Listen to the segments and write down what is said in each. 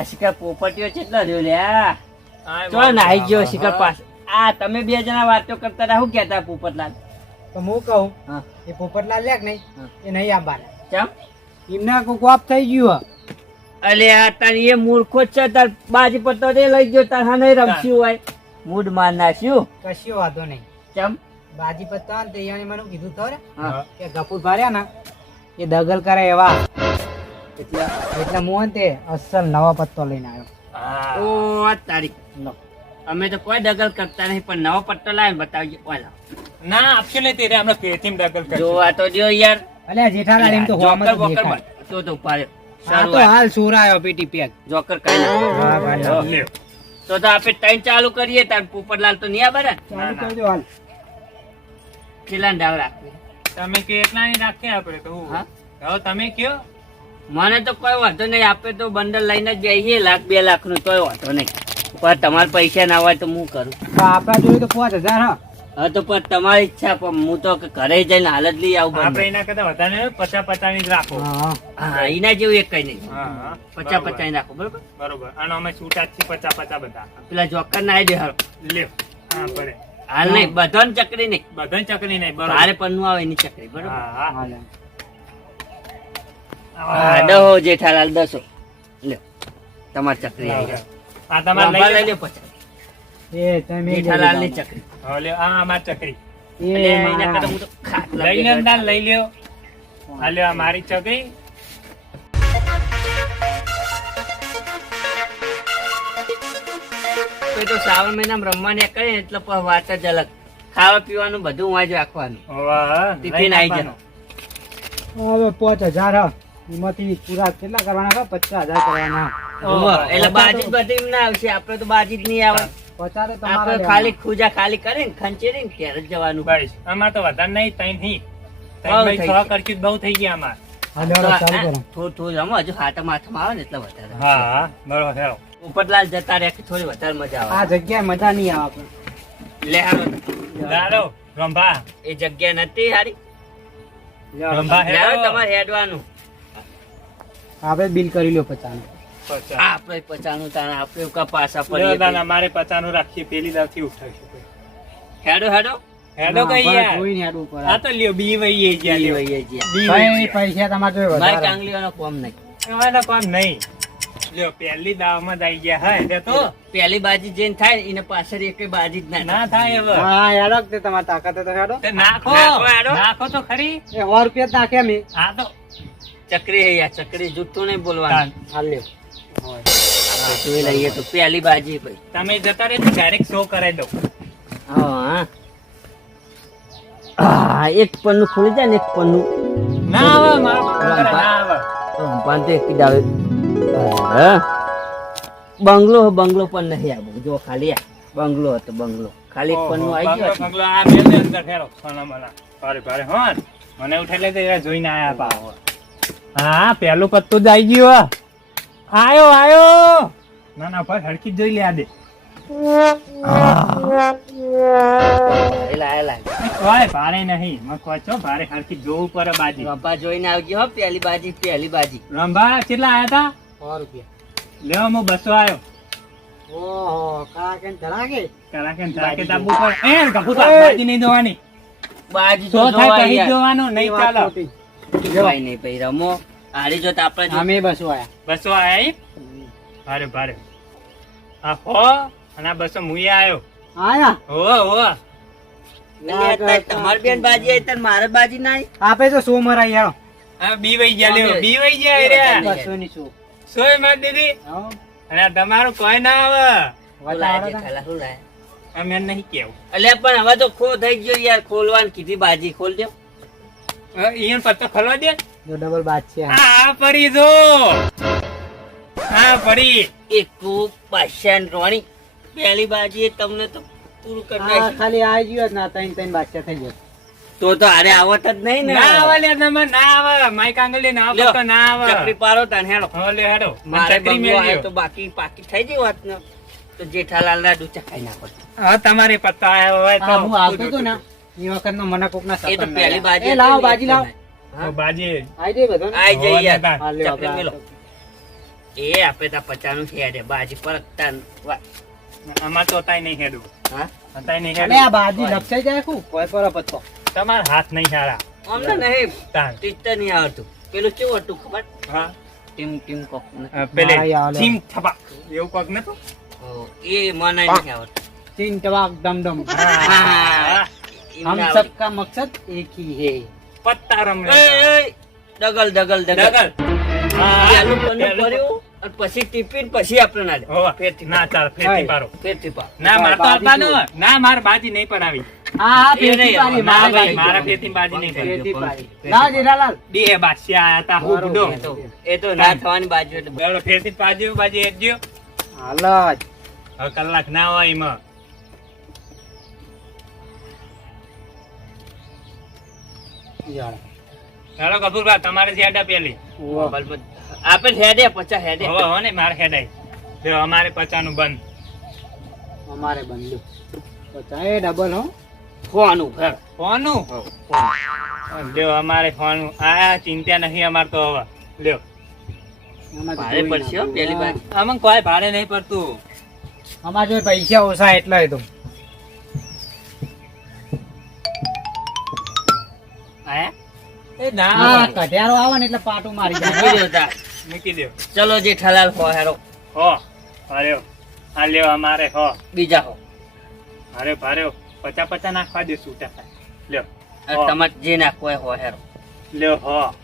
આ શિકાર પોપટીઓ કેટલા રહ્યો લ્યા ચો નાઈ ગયો શિકાર પાસ આ તમે બે જણા વાતો કરતા હતા શું કહેતા પોપટલાલ? તો હું કહું એ પોપટલાલ લે નહીં? એ નહીં આવવાના ચમ એમના કોક વાપ થઈ ગયું અલે આ તાર એ મૂર્ખો છે તાર બાજી પત્તો તે લઈ ગયો તાર હા નહીં રમશું હોય. મૂડ માર નાખ્યું. કશ્યો કશો વાંધો નહીં. ચમ બાજી પત્તા ને તે મને કીધું તો કે ગપુર ભાર્યા ને એ દગલ કરે એવા. એટલે એટલે હું ને તે અસલ નવા પત્તો લઈને આવ્યો ઓ તારીખ લો. અમે તો કોઈ દગલ કરતા નહીં પણ નવો પટ્ટો લાવીને બતાવજો ઓલા ના આપશે નહીં તેરે આપણે કેથીમ દગલ કરજો જોવા તો જો યાર અલ્યા જેઠાલાલ એમ તો હોમ જોકર તો દેખાય. તો તો રહ્યો. આ તો. હાલ સુરાયો પીટી પેક જોકર કાંઈ ના. હા, ભાઈ, તો તો આપણે ટાઈમ ચાલુ કરીએ તાર પોપટલાલ તો નહીં આવે ને ચાલુ કરજો હાલ કેટલા ડાવ રાખવી તમે કેટલા ની રાખીએ આપણે તો હું? હા? તમે કયો મને તો કોઈ વાંધો નહીં આપે તો બંડલ લઈને જઈએ લાખ બે લાખનું કોઈ વાંધો નહીં. પણ તમારે પૈસા ના હોય તો હું કરું. તો જોયું તો પાંચ હજાર હા. તો પણ તમારી ઈચ્છા પણ હું તો ઘરે જઈને હાલત લઈ આવું આપણે એના કરતા વધારે પચાસ પચાસની રાખો. હા એના જેવું એક કઈ નહીં. પચાસ પચાસની રાખો બરોબર? બરોબર. અને અમે છૂટા છીએ પચાસ પચાસ બધા પેલા જોકર ના આવી દે હાલ. લે હા પડે હાલ નહીં બધાને ચકરી નહીં. બધા ચકરી નહીં બરોબર. પણ પન્નું આવે એની ચકરી બરોબર? હા, હા. હા દહો જેઠાલાલ દસો લ્યો તમાર ચકરી આવી ગઈ. આ તમાર લઈ લેજો પછી. એ તમે જેઠાલાલની ચકરી. હવે લ્યો આ અમાર ચકરી. એ એના હું તો લઈ લ્યો ને લઈ લ્યો. આ લ્યો આ મારી ચકરી. તો શ્રાવણ મહિનામાં રમવા નીકળે કઈ એટલે વાત જ અલગ. ખાવા પીવાનું બધું વાંચ રાખવાનું. ટિફિન આઈ આપવાનું. હવે પાંચ હજાર હા. એમાંથી પૂરા કેટલા કરવાના? પચાસ હજાર કરવાના. એટલે બાજી બધી ના આવશે. આપડે તો બાજી નહીં આવે પચાસ તો તમારા આપડે ખાલી ખુજા ખાલી કરીને ખંચેરી ને ઘેર જવાનું. બસ અમાર તો વધારે નહીં તઈ નહીં. તઈ બહુ ભાઈ થઈ છ કરકી બહુ થઈ ગયા અમાર લેવાના. હાલો, હાલો, ચાલુ કરો. થોડું થોડું રમો હજુ હાથમાં હાથમાં આવે ને એટલે વધારે. હા બરોબર ઉપરલાલ જતા રહે થોડી વધારે મજા આ આવે જગ્યાએ મજા નહીં આવે લે રંભા. એ જગ્યા નથી હારી. રંભા હેરો હેડવાનું. આપણે બિલ કરી લો. પચાનું. તાણે આપણે કા પાછા લ્યો દાન, પડીએ પચાનું રાખીએ પેલી દાવથી ઉઠાવીશું હેડો હેડો. હેડો કઈ યાર. જોઈને હેડવું પડે. આ તો લ્યો બી વહીએ ગયા લ્યો. વહીએ જ્યાં. બી પૈસા તમારે જોડે મારી કાંગલીઓનો કોમ નહીં. એમાંનો કોમ નહીં. લ્યો પહેલી દાવમાં જ આઈ ગયા. હે એટલે તો. તો પેલી બાજી જેન થાય એને પાછળ એક બાજી જ ના ના થાય. હવે. હા હેડો તે તમારી તાકાત તો હેડો. નાખો નાખો, તો ખરી. એ સો રૂપિયા નાખ્યા મેં. હા તો ચકરી હે યાર ચકરી જૂઠું નહીં બોલવાનું. હાલ લ્યો. જોઈ લઈએ તો પેલી બાજી ભાઈ તમે જતા રહે ડાયરેક્ટ શો કરાવી દો હા હા. એક પન્નું ખુલી જાય ને એક પન્નું. ના આવે મારા ના આવે. પાંતે કીધા હા બંગલો બંગલો પણ નહીં આવ્યો જો ખાલી આ બંગલો હતો બંગલો. ખાલી એક પન્નું આવી ગયો બંગલો, આ બે અંદર ફેરો. સોના મોના. ભારે ભારે હોન. મને ઉઠાઈ લે જોઈને આયા પાછો. હા પેલું પત્તું જ આવી ગયું. આયો આયો. ના ના ભાઈ હરખી જોઈ લે આ દે એલા. એલા ઓય ભારે નહીં. મને ભારે હરખી જોવું પડે બાજી. બાપા જોઈને આવજો હો પેલી બાજી પેલી બાજી. રંભા કેટલા આયા તા? સો રૂપિયા. લેવા હું બસો આયો. ઓહો કાળા કેમ ધરાગે કે ધરાકે તાબુ પર એ ગપુ તો બાજી નહીં જોવાની. બાજી તો થાય જોવાય જોવાનું નહીં ચાલો. જોવાય નહીં ભાઈ રમો. હારી જો તો આપણે અમે બસો આયા. બસો આયા ભારે ભારે. આ હો અને આ બસો મુએ આવ્યો આયા? હો હો. તમારી બેન બાજી આવી મારે બાજી ના આપે તો સો મરાઈ યાર બી વઈ ગયા લ્યો. બી વઈ ગયા રે બસો ની સો. સોય માર દીદી. હો. અને તમારું કોઈ ના આવે. જેઠાલાલ, શું અમે નહીં કેવું એટલે પણ હવે તો ખો થઈ ગયો યાર ખોલવાની કીધી બાજી ખોલ દો ઈયન પત્તો ખોલવા દે જો ડબલ બાત છે આ. પડી જો. હા પડી એક પાશાન રોણી પહેલી બાજી તમને તો પૂરું કરી આ ખાલી આવી ગયો જ ના ત્રણ ત્રણ બાદશાહ થઈ ગયો. તો તો હારે આવત જ નહીં ને. ના આવે લે તમે ના આવે. માઈક આંગળી ના આવે તો ના આવે. ચકરી પારો તાન હેડો. હો લે હેડો. મારે ચકરી બંગલો આવ્યો તો બાકી પાકી થઈ ગઈ વાત ને તો જેઠાલાલ ના ડૂચા ખાઈ નાખો. હા તમારે પત્તા આવ્યો હોય તો હું આવતો તો ને. એ વખત નો મને કોક ના એ તો પહેલી બાજી લાવો બાજી લાવો. હા? બાજી. આઈ જાય બધો આઈ જઈ યાર મેલો. એ આપે તા પચાનું છે બાજી પર તાન આમાં તો તાઈ નહીં હેડું. હા? તાઈ નહીં અલે આ બાજી લપસાઈ જાય કુ કોઈ પર પત્તો તમાર હાથ નહીં સારા. અમને નહીં. ટીચર નહીં આવતું પેલું કેવું હતું ખબર? હા. ટીમ ટીમ કોક પેલે ટીમ થપા. એવું કોક નતું? ઓ, એ મને નહીં આવડતું. ચીન ટવાક ડમ ડમ હા. હમ सबका मकसद एक ही है। પત્તા રમ આવડતું. એય, એય, ડગલ ડગલ ડગલ ડગલ પન્નું પેલું અને પછી ટીપીને પછી આપણે ના દે ફેરથી ના ચાલ ફેરથી પારો ફેરથી પા ના માર તો આપવાનો. ના માર બાજી નહીં પડાવી હા હા એ મારી. મારા ફેરથી બાજી નહીં. ના બે આયા તા હું એ તો એ ના થવાની બાજુ એટલે બેડો ફેરથી પાજી બાજી હેડજો હાલ કલાક ના હોય એમાં યાર. કપૂરભાઈ તમારે હેડા પેલી. આપણે હેડે પચાસ હેડે. હવે હો ને મારે હેડાય. જો અમારે પચાનું બંધ. અમારે બંધ પચાસ એ ડબલ હો. ફોનું ઘર. ફોનું. લ્યો અમારે ફોનું આ ચિંતા નહીં અમાર તો હવે. લ્યો. ભારે પડશે હો પેલી બાજુ. અમને કોઈ ભાડે નહીં પડતું. અમારે જો પૈસા ઓછા એટલા તો. એ ના હા. કઢિયારો આવે ને એટલે પાટું મારી જાય. મૂકી દો. ચલો જેઠાલાલ હો હેરો. હો ભાર્યો હા લ્યો અમારે હો. બીજા હો. ભાર્યો ભાર્યો. પચા પચા નાખવા દે છૂટા લ્યો. તમારે જે નાખવો હોય હો હેરો. લ્યો હો.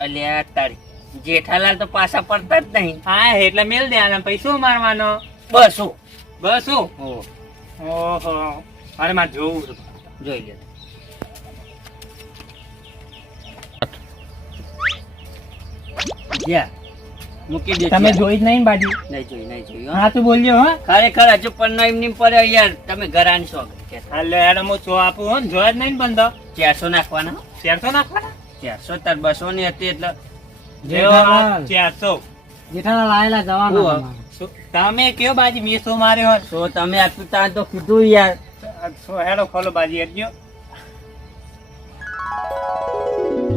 અલ્યા તારી જેઠાલાલ તો પાછા પડતા જ નહીં. હા એટલે મેલ દે આને. પૈસો મારવાનો. બસો બસ હો. ઓહો. મારે માં જોવું જોઈ લે. જ્યાં મૂકી દે તમે. જોઈ જ નહીં બાજુ? નહીં જોઈ નહીં જોઈ હા. તું બોલજો હો. ખરેખર હજુ પણ એમની પડે યાર તમે ઘરાની છો. હા લે હું સો આપું હો જોયા જ નહીં બંધો. ચારસો નાખવાના. ચારસો નાખવાના? ચારસો તાર બસો ની હતી એટલે. ચારસો. જવાના. તમારે. તમે કયો બાજી મેં માર્યો? તો તમે આટલું તાર તો કીધું યાર. સો હેડો ખોલો બાજી હેડજો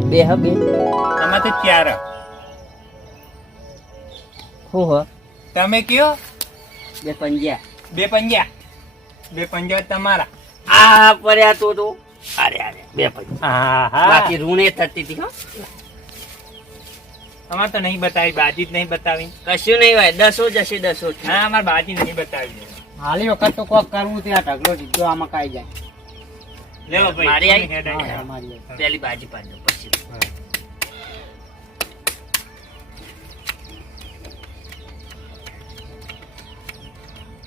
બે હ બે. તમે તો ચાર. હું હો? તમે કયો? બે પંજા. બે પંજા. બે પંજા તમારા. આ પડ્યા તો તો. અરે અરે બે પંજા. બાકી ઋણે થતી હતી હો. અમારે તો નહીં બતાવી બાજી જ નહીં બતાવી. કશું નહીં હોય દસો જશે દસો હા અમારે બાજી નહીં બતાવી. હાલી વખત તો કોક કરવું ત્યાં ઢગલો સીધો આમાં કાઈ જાય. લેવો ભાઈ. મારી આઈ. પેલી બાજી પાડજો પછી.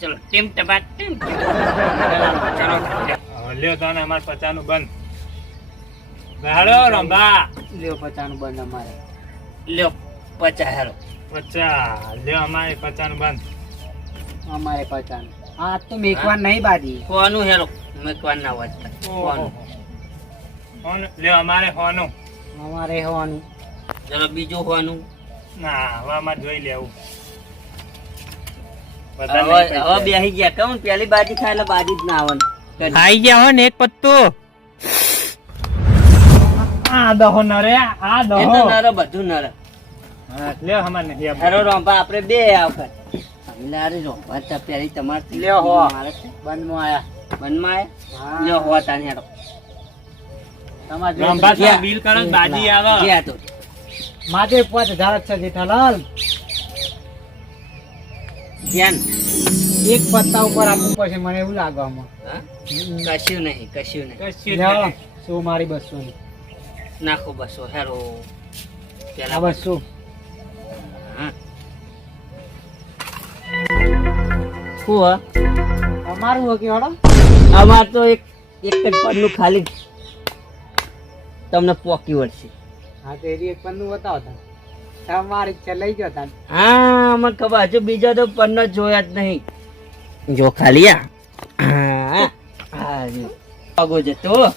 ચલો ટીમ ટપા ટીમ. ચલો લ્યો તને અમારે પચાનું બંધ. હાલો રંભા. લ્યો પચાનું બંધ અમારે. લ્યો પચા હેરો પચા લ્યો અમારે પચાનું બંધ. અમારે પચાનું. હા તો મેકવાન નહીં બાજી. કોનું હેરો મેકવાન ના વાત ઓહો. કોનું? હોનું. લ્યો અમારે હોનું. અમારે હોવાનું ચલો બીજું હોવાનું ના હવે અમારે જોઈ લેવું. હવે બેસી ગયા કહું ને, પેલી બાજી ખાય એટલે બાજી જ ના આવવાનું આઈ ગયા હો ને એક પત્તો. આ દહો નરે આ દહો. નર બધું નર. હા, લ્યો અમારે નહીં રોંપા આપણે બે આવખત લારે રોંપા તા પેલી તમારે લ્યો હો. બંધમાં આયા. મનમાં આયા? હા. હો તાને હેરો તમારે જોડે બિલ કરો બાજી આવે ગયા તો. માથે પાંચ હજાર છે જેઠાલાલ. ધ્યાન. એક પત્તા ઉપર આપવું પડશે મને એવું લાગવામાં આમાં. કશું નહીં કશું નહીં. કશું શું મારી બસો નાખો બસો હેરો. પેલા બસો. હા. શું હા? અમારું હો કે હળો અમાર તો એક એક જ પડનું ખાલી તમને પોકી વળશે હા તો એક પન્નું બતાવો તમે. તમારી ઈચ્છા લઈ જાઓ તમે હા મને ખબર હજુ બીજા તો પન્નો જોયા જ નહીં. જો ખાલી આ. હા હા જતો.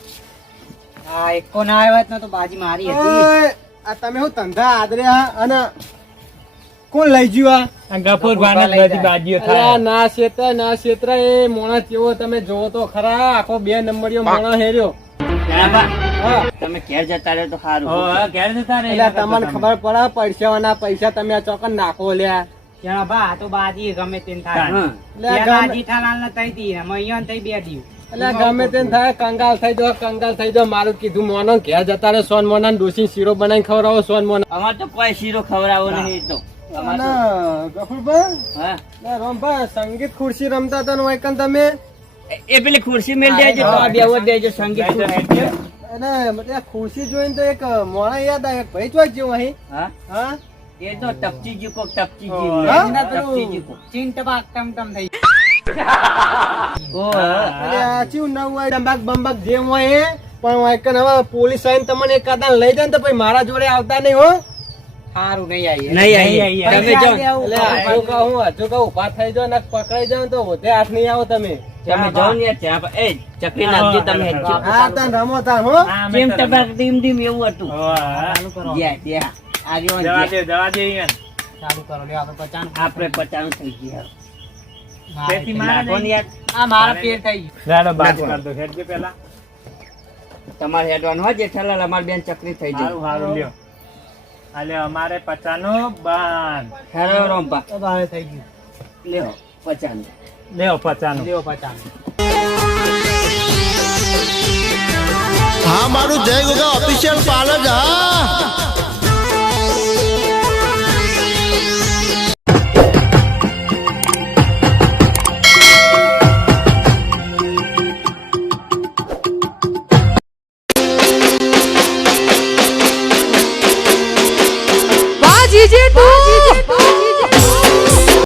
હા એકો ના આવ્યા તો બાજી મારી હતી. આ તમે હું ધંધા આદર્યા અને કોણ લઈ ગયું આ? ગફુર. બાજીઓ થાય ના ક્ષેત્ર ના ક્ષેત્ર એ મોણા કેવો તમે જોવો તો ખરા. આખો બે નંબરીયો મોણા હેર્યો. તમે ઘેર જતા રહો તો સારું. ઘેર જતા રહે એટલે તમને ખબર પડે પૈસાવાના પૈસા તમે આ ચોકન નાખો લ્યા. ચાલો બા તો બાજી ગમે તેમ થાય. જેઠાલાલ ને થઈ દી અહીંયા થઈ બે દી એટલે ગમે તેમ થાય કંગાલ થઈ કંગાલ જાઓ મારું કીધું મોનો ઘેર જતા રહે સોન મોના ડોસી શીરો બનાવી ખવડાવો સોન મોના. અમારે તો કોઈ શીરો ખવડાવો નહીં તો. ગફુરભાઈ? રોમભાઈ સંગીત ખુરશી રમતા હતા તમે? એ- પેલી ખુરશી મેળ દેજો તો. દેજો સંગીત ખુરશી. અને મતલબ ખુરશી જોઈને તો એક મોણા યાદ આવે ભાઈ જોઈ જેવું અહીં હા હા એ તો ટપચીજી કોક ટપચીજી ઓહ. મેલ. હા? ટપચીજી કોક. ચીન ટપાક ટમ ટમ થઈ ઓહ. એટલે આ ચેવું નવું હોય ડંબાક બંબાક જેમ હોય એ પણ એક હવે પોલીસ આવીને તમને એક આદાન લઈ જાય ને તો મારા જોડે આવતા નહીં હો સારું નહીં આવીએ નહીં આવીએ. તમે એટલે. કહું હજુ કહું ઊભા થઈ જાઓ ને પકડાઈ જાવ ને તો વધે હાથ નહીં આવો તમે તમે જાઓ ને ત્યાં એ ચકરી નાખજો તમે. હા તાન રમો તાન હો. જેમ તો ટપાક ડીમ ડીમ એવું હતું. જ્યાં ત્યાં આગેવાન જવા દે જવા દે. ચાલુ કરો લ્યો આપણે પચાન આપણે પચાન થઈ ગયા. તમારે હેડવાનું હોય જેઠાલાલ અમારી બેન ચકરી થઈ સારું જાય સારું લ્યો. આલે અમારે પચાનું બાન. હેરો રોમ્પા થઈ ગયું. લ્યો પચાસ લેવો પચાનું લેવો પચાનું હા મારું જય ગોગા ઓફિશિયલ પાર્લર હા.